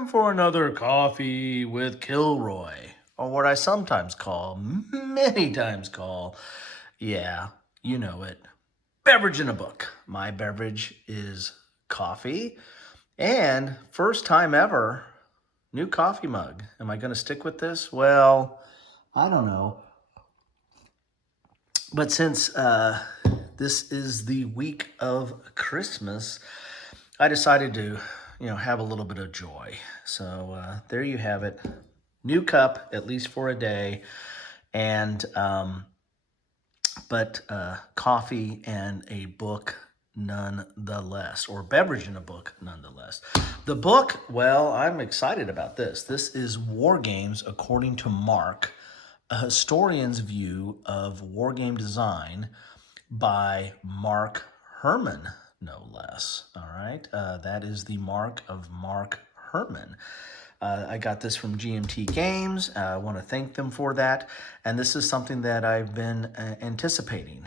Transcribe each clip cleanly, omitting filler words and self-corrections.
time for another coffee with Kilroy, or what I sometimes call, many times call, yeah, you know it, beverage in a book. My beverage is coffee, and first time ever, new coffee mug. Am I going to stick with this? Well, I don't know. But since this is the week of Christmas, I decided to, have a little bit of joy. So there you have it. New cup, at least for a day, and but coffee and a book nonetheless, or beverage in a book nonetheless. The book, well, I'm excited about this. This is Wargames, according to Mark, a historian's view of wargame design by Mark Herman, no less. All right, that is the mark of Mark Herman. I got this from GMT Games. I want to thank them for that. And this is something that I've been anticipating.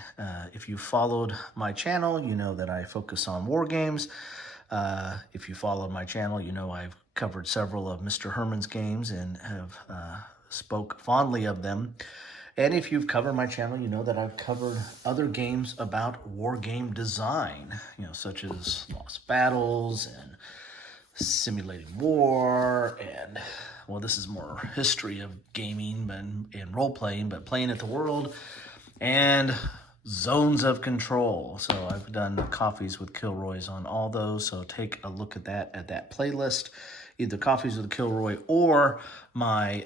If you followed my channel, you know that I focus on war games. If you followed my channel, you know I've covered several of Mr. Herman's games and have spoke fondly of them. And if you've covered my channel, you know that I've covered other games about war game design, such as Lost Battles and Simulating War, and, well, this is more history of gaming and role-playing, but playing at the world, and Zones of Control. So I've done coffees with Kilroys on all those, so take a look at that playlist, either Coffees with Kilroy or my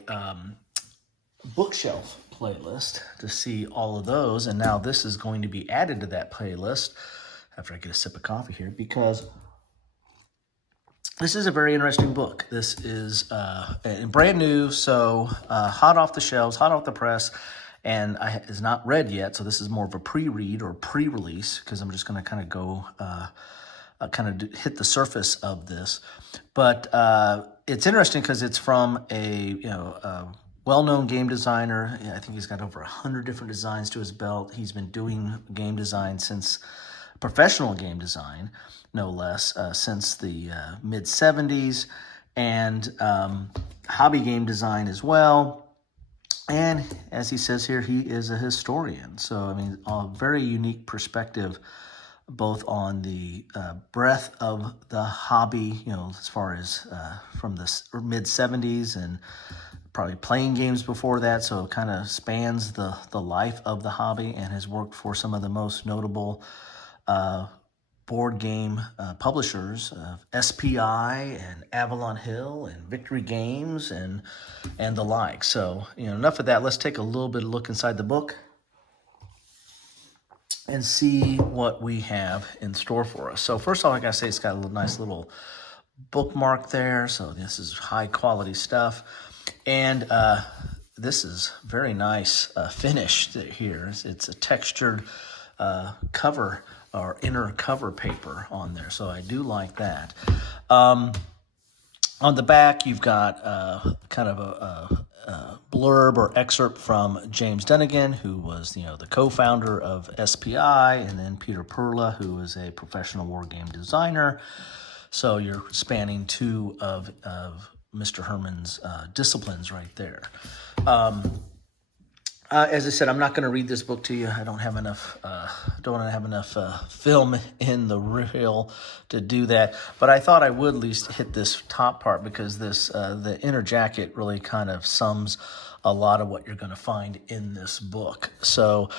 bookshelf playlist to see all of those. And now this is going to be added to that playlist after I get a sip of coffee here, because this is a very interesting book. This is brand new, so hot off the shelves, hot off the press, and is not read yet. So this is more of a pre-read or pre-release, because I'm just going to kind of go hit the surface of this. But it's interesting because it's from a well-known game designer. I think he's got over 100 different designs to his belt. He's been doing game design since professional game design, no less, since the mid-'70s, and hobby game design as well. And as he says here, he is a historian. So, I mean, a very unique perspective, both on the breadth of the hobby, as far as from the mid-'70s and probably playing games before that, so it kind of spans the life of the hobby, and has worked for some of the most notable board game publishers of SPI and Avalon Hill and Victory Games and the like. So, enough of that. Let's take a little bit of look inside the book and see what we have in store for us. So first of all, I gotta say, it's got a nice little bookmark there. So this is high quality stuff. And this is very nice finish here. It's a textured cover or inner cover paper on there, so I do like that. On the back, you've got kind of a blurb or excerpt from James Dunnigan, who was the co-founder of SPI, and then Peter Perla, who is a professional war game designer. So you're spanning two of Mr. Herman's disciplines right there. As I said, I'm not going to read this book to you. I don't have enough. Don't want to have enough film in the reel to do that. But I thought I would at least hit this top part, because this the inner jacket really kind of sums a lot of what you're going to find in this book. So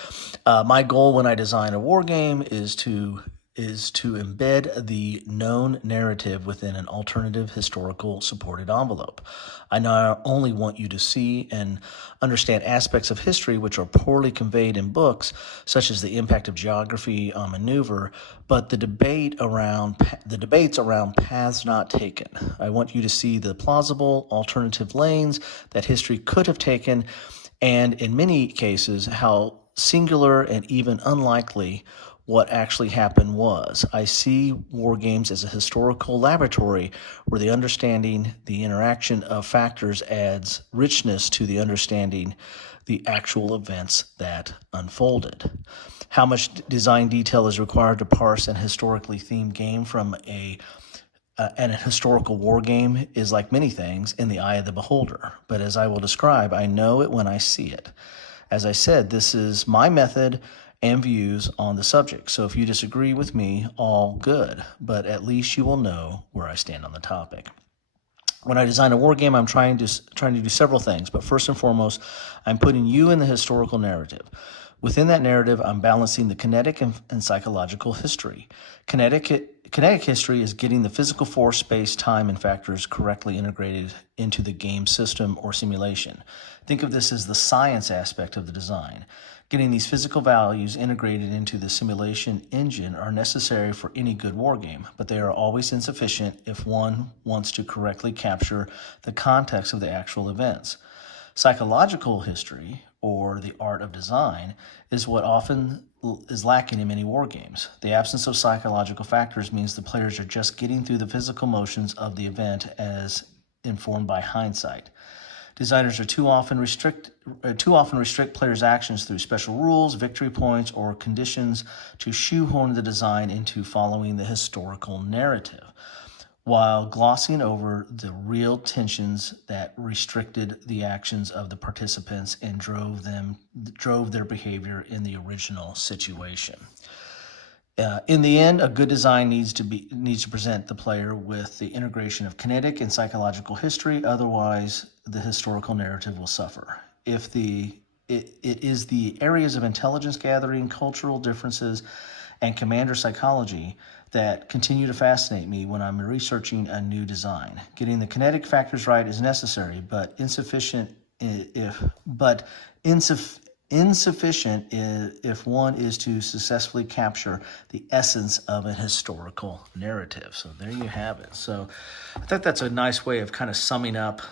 my goal when I design a war game is to embed the known narrative within an alternative historical supported envelope. I not only want you to see and understand aspects of history which are poorly conveyed in books, such as the impact of geography on maneuver, but the debates around paths not taken. I want you to see the plausible alternative lanes that history could have taken, and in many cases, how singular and even unlikely what actually happened was. I see war games as a historical laboratory where the understanding the interaction of factors adds richness to the understanding the actual events that unfolded. How much design detail is required to parse an historically themed game from a and a historical war game is like many things in the eye of the beholder. But as I will describe, I know it when I see it. As I said, this is my method and views on the subject. So if you disagree with me, all good. But at least you will know where I stand on the topic. When I design a war game, I'm trying to do several things. But first and foremost, I'm putting you in the historical narrative. Within that narrative, I'm balancing the kinetic and psychological history. Kinetic history is getting the physical force, space, time, and factors correctly integrated into the game system or simulation. Think of this as the science aspect of the design. Getting these physical values integrated into the simulation engine are necessary for any good war game, but they are always insufficient if one wants to correctly capture the context of the actual events. Psychological history, or the art of design, is what often is lacking in many war games. The absence of psychological factors means the players are just getting through the physical motions of the event as informed by hindsight. Designers are too often restrict players' actions through special rules, victory points, or conditions to shoehorn the design into following the historical narrative, while glossing over the real tensions that restricted the actions of the participants and drove their behavior in the original situation. In the end, a good design needs to present the player with the integration of kinetic and psychological history. Otherwise, the historical narrative will suffer. It is the areas of intelligence gathering, cultural differences, and commander psychology that continue to fascinate me when I'm researching a new design. Getting the kinetic factors right is necessary, but insufficient if one is to successfully capture the essence of a historical narrative. So there you have it. So I think that's a nice way of kind of summing up.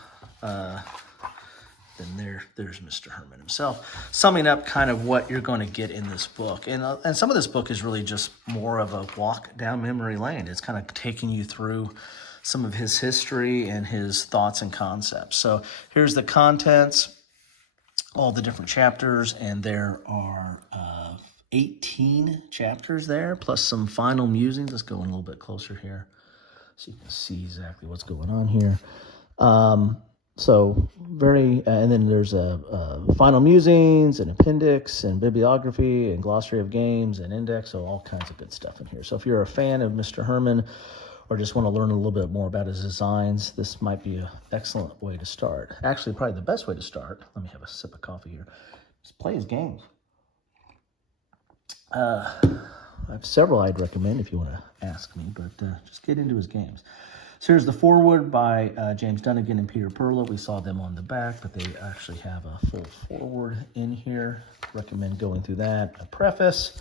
Then there's Mr. Herman himself, summing up kind of what you're going to get in this book. And some of this book is really just more of a walk down memory lane. It's kind of taking you through some of his history and his thoughts and concepts. So here's the contents, all the different chapters, and there are 18 chapters there, plus some final musings. Let's go in a little bit closer here so you can see exactly what's going on here. And then there's a final musings, an appendix, and bibliography, and glossary of games, and index, so all kinds of good stuff in here. So if you're a fan of Mr. Herman or just want to learn a little bit more about his designs, this might be an excellent way to start. Actually, probably the best way to start, let me have a sip of coffee here, is play his games. I have several I'd recommend if you want to ask me, but just get into his games. So here's the foreword by James Dunnigan and Peter Perla. We saw them on the back, but they actually have a full foreword in here. Recommend going through that. A preface.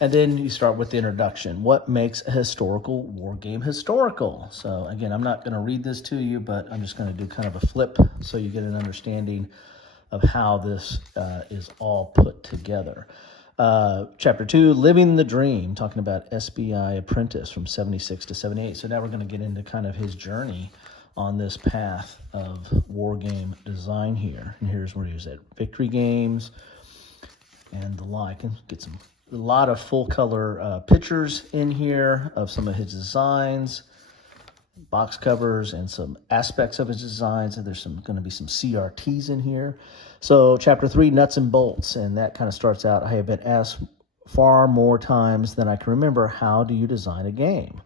And then you start with the introduction. What makes a historical war game historical? So again, I'm not going to read this to you, but I'm just going to do kind of a flip so you get an understanding of how this is all put together. Chapter 2, Living the Dream, talking about SBI Apprentice from 76 to 78. So now we're going to get into kind of his journey on this path of war game design here. And here's where he was at victory games and the like. And get a lot of full color pictures in here of some of his designs, box covers, and some aspects of his designs. And there's going to be some CRTs in here. So chapter 3, nuts and bolts, and that kind of starts out, I have been asked far more times than I can remember, how do you design a game?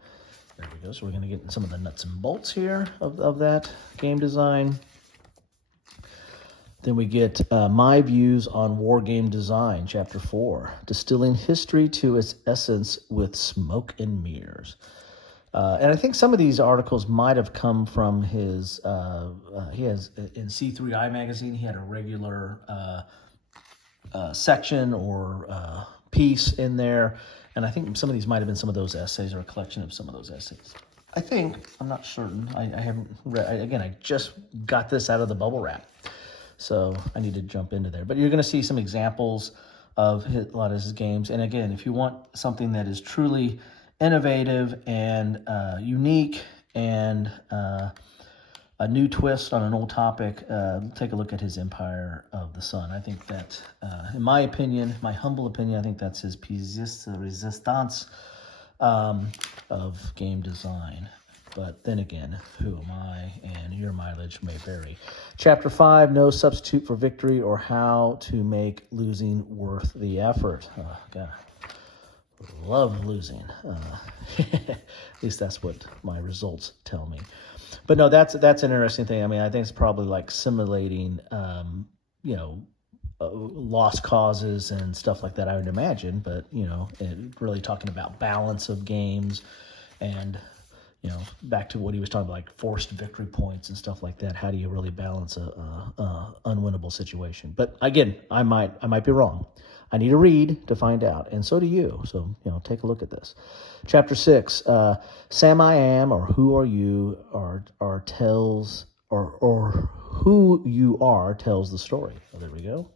There we go. So we're going to get into some of the nuts and bolts here of that game design. Then we get my views on war game design, chapter 4, distilling history to its essence with smoke and mirrors. And I think some of these articles might have come from his, he has, in C3I magazine, he had a regular section or piece in there. And I think some of these might have been some of those essays or a collection of some of those essays. I think, I'm not certain, I haven't read, again, I just got this out of the bubble wrap. So I need to jump into there. But you're going to see some examples of a lot of his games. And again, if you want something that is truly innovative and unique and a new twist on an old topic, take a look at his Empire of the Sun. I think that, in my opinion, my humble opinion, I think that's his pièce de résistance of game design. but then again, who am I? And your mileage may vary. Chapter 5, no substitute for victory or how to make losing worth the effort. Oh, God, love losing. At least that's what my results tell me. But no, that's an interesting thing. I mean, I think it's probably like simulating, lost causes and stuff like that, I would imagine. But, and really talking about balance of games and, back to what he was talking about, like forced victory points and stuff like that. How do you really balance a unwinnable situation? But again, I might be wrong. I need to read to find out, and so do you. So, take a look at this. Chapter 6, Sam I Am, or Who Are You, or tells, or Who You Are tells the story. Oh, there we go.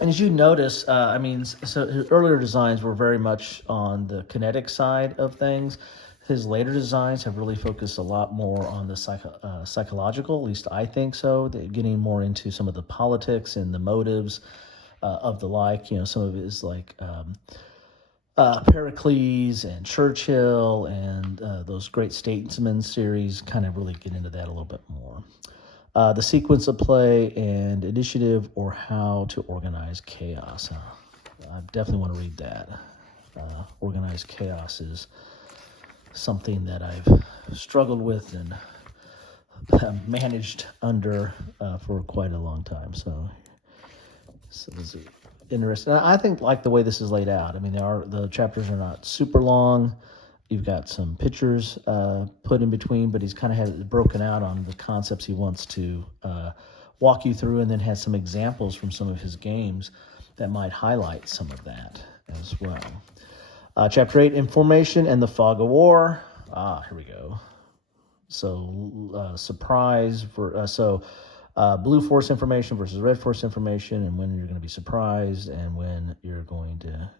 And as you notice, so his earlier designs were very much on the kinetic side of things. His later designs have really focused a lot more on the psychological, at least I think so. They're getting more into some of the politics and the motives of the like. Some of it is like Pericles and Churchill and those great statesmen series kind of really get into that a little bit more. The sequence of play and initiative, or how to organize chaos. I definitely want to read that. Organized chaos is something that I've struggled with and managed under for quite a long time. So this is interesting. I think like the way this is laid out. I mean, the chapters are not super long. You've got some pictures put in between, but he's kind of had it broken out on the concepts he wants to walk you through, and then has some examples from some of his games that might highlight some of that as well. Chapter 8, Information and the Fog of War. Here we go. So surprise blue force information versus red force information, and when you're going to be surprised, and when you're going to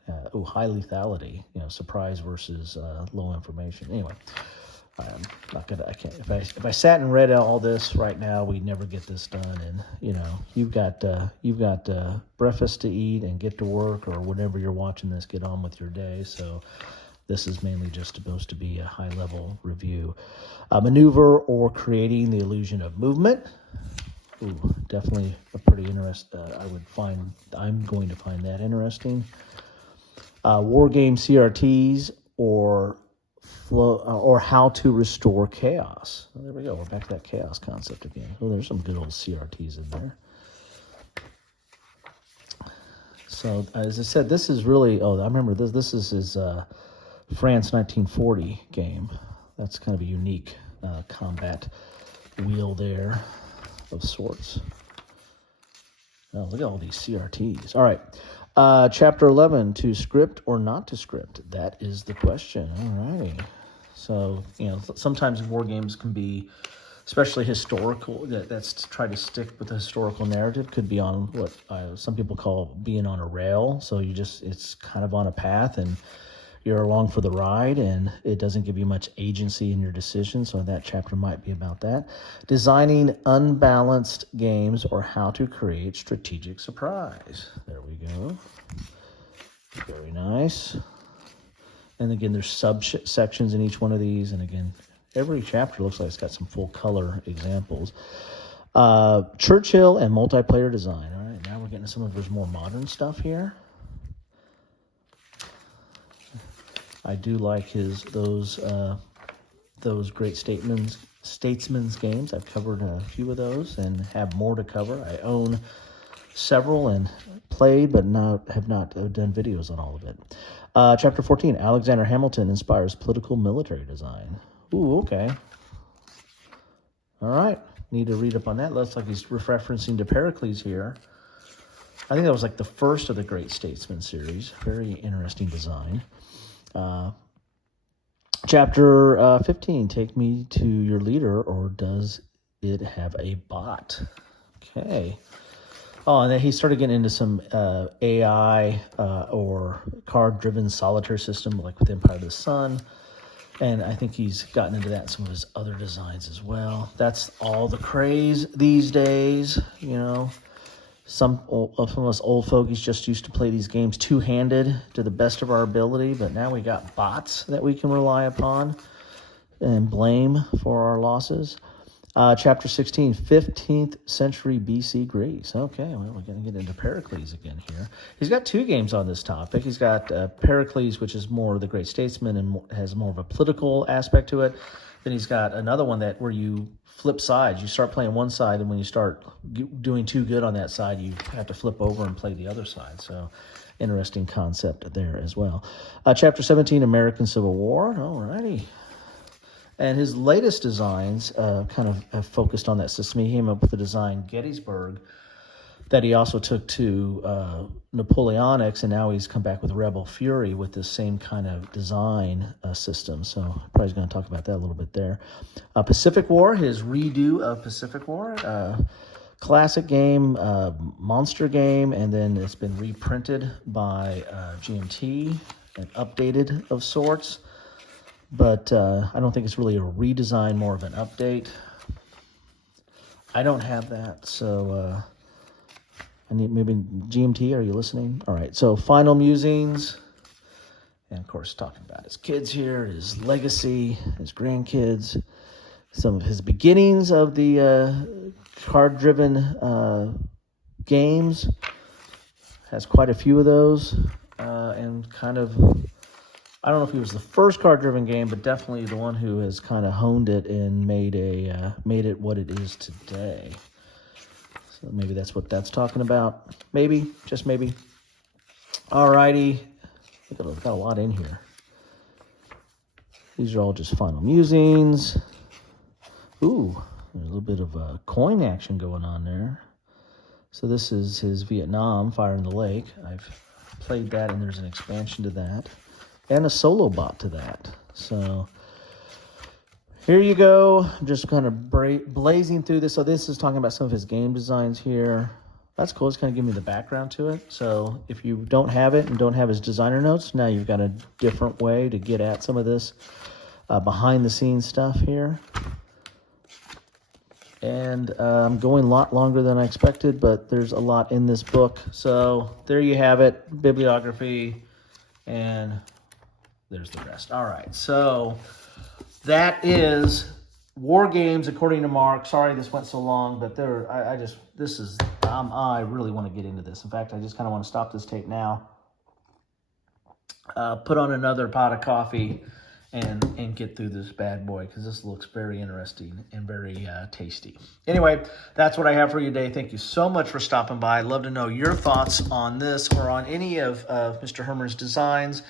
high lethality. Surprise versus low information. Anyway, I'm not gonna. I can't. If I sat and read all this right now, we'd never get this done. And you've got breakfast to eat and get to work, or whenever you're watching this, get on with your day. So this is mainly just supposed to be a high-level review. Maneuver or creating the illusion of movement. Ooh, definitely a pretty interesting. I'm going to find that interesting. Wargame CRTs or how to restore chaos. There we go. We're back to that chaos concept again. Oh, there's some good old CRTs in there. So as I said, this is really. Oh, I remember this. This is his France 1940 game. That's kind of a unique combat wheel there of sorts. Oh, look at all these CRTs. All right. Chapter 11, to script or not to script? That is the question. All right. So, sometimes war games can be, especially historical, that's to try to stick with the historical narrative, could be on what some people call being on a rail. So it's kind of on a path, and you're along for the ride, and it doesn't give you much agency in your decisions. So that chapter might be about that. Designing unbalanced games, or how to create strategic surprise. There we go. Very nice. And again, there's subsections in each one of these. And again, every chapter looks like it's got some full color examples. Churchill and multiplayer design. All right, now we're getting to some of his more modern stuff here. I do like those great statesman's games. I've covered a few of those and have more to cover. I own several and played, but have not done videos on all of it. Chapter 14, Alexander Hamilton inspires political military design. Ooh, okay. All right. Need to read up on that. Looks like he's referencing to Pericles here. I think that was like the first of the Great Statesman series. Very interesting design. Chapter 15, take me to your leader, or does it have a bot? Okay. Oh, and then he started getting into some AI or card-driven solitaire system, like with Empire of the Sun. And I think he's gotten into that in some of his other designs as well. That's all the craze these days, Some of us old fogies just used to play these games two-handed to the best of our ability, but now we got bots that we can rely upon. and blame for our losses. Chapter 16, 15th century BC Greece. Okay, well, we're going to get into Pericles again here. He's got 2 games on this topic. He's got Pericles, which is more the great statesman and has more of a political aspect to it. Then he's got another one where you flip sides. You start playing one side, and when you start doing too good on that side, you have to flip over and play the other side. So interesting concept there as well. Chapter 17, American Civil War. All righty. And his latest designs kind of have focused on that system. He came up with the design Gettysburg that he also took to Napoleonics, and now he's come back with Rebel Fury with the same kind of design system. So probably going to talk about that a little bit there. Pacific War, his redo of Pacific War, classic game, monster game, and then it's been reprinted by GMT and updated of sorts. But I don't think it's really a redesign, more of an update. I don't have that, so I need maybe GMT. Are you listening? All right. So final musings, and of course talking about his kids here, his legacy, his grandkids, some of his beginnings of the card-driven games. Has quite a few of those, and kind of. I don't know if he was the first card-driven game, but definitely the one who has kind of honed it and made it what it is today. So maybe that's what that's talking about. Maybe, just maybe. Alrighty, I've got a lot in here. These are all just final musings. Ooh, there's a little bit of coin action going on there. So this is his Vietnam, Fire in the Lake. I've played that, and there's an expansion to that. And a solo bot to that. So here you go. I'm just kind of blazing through this. So this is talking about some of his game designs here. That's cool. It's kind of giving me the background to it. So if you don't have it and don't have his designer notes, now you've got a different way to get at some of this behind-the-scenes stuff here. And I'm going a lot longer than I expected, but there's a lot in this book. So there you have it, bibliography, and there's the rest. All right, so that is Wargames according to Mark. Sorry this went so long, but I really want to get into this. In fact, I just kind of want to stop this tape now, put on another pot of coffee, and get through this bad boy, because this looks very interesting and very tasty. Anyway, that's what I have for you today. Thank you so much for stopping by. I'd love to know your thoughts on this or on any of Mr. Herman's designs.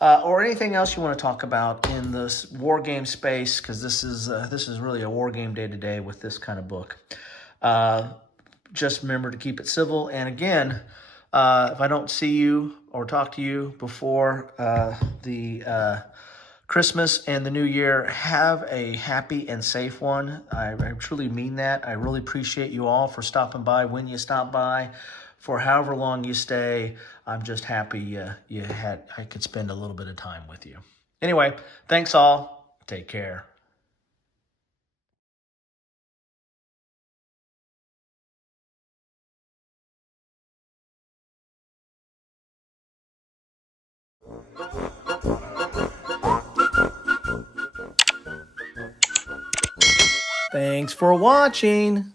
Or anything else you want to talk about in this war game space, because this is really a war game day to day with this kind of book. Just remember to keep it civil. And again, if I don't see you or talk to you before the Christmas and the New Year, have a happy and safe one. I truly mean that. I really appreciate you all for stopping by when you stop by. For however long you stay, I'm just happy I could spend a little bit of time with you. Anyway, thanks all. Take care. Thanks for watching.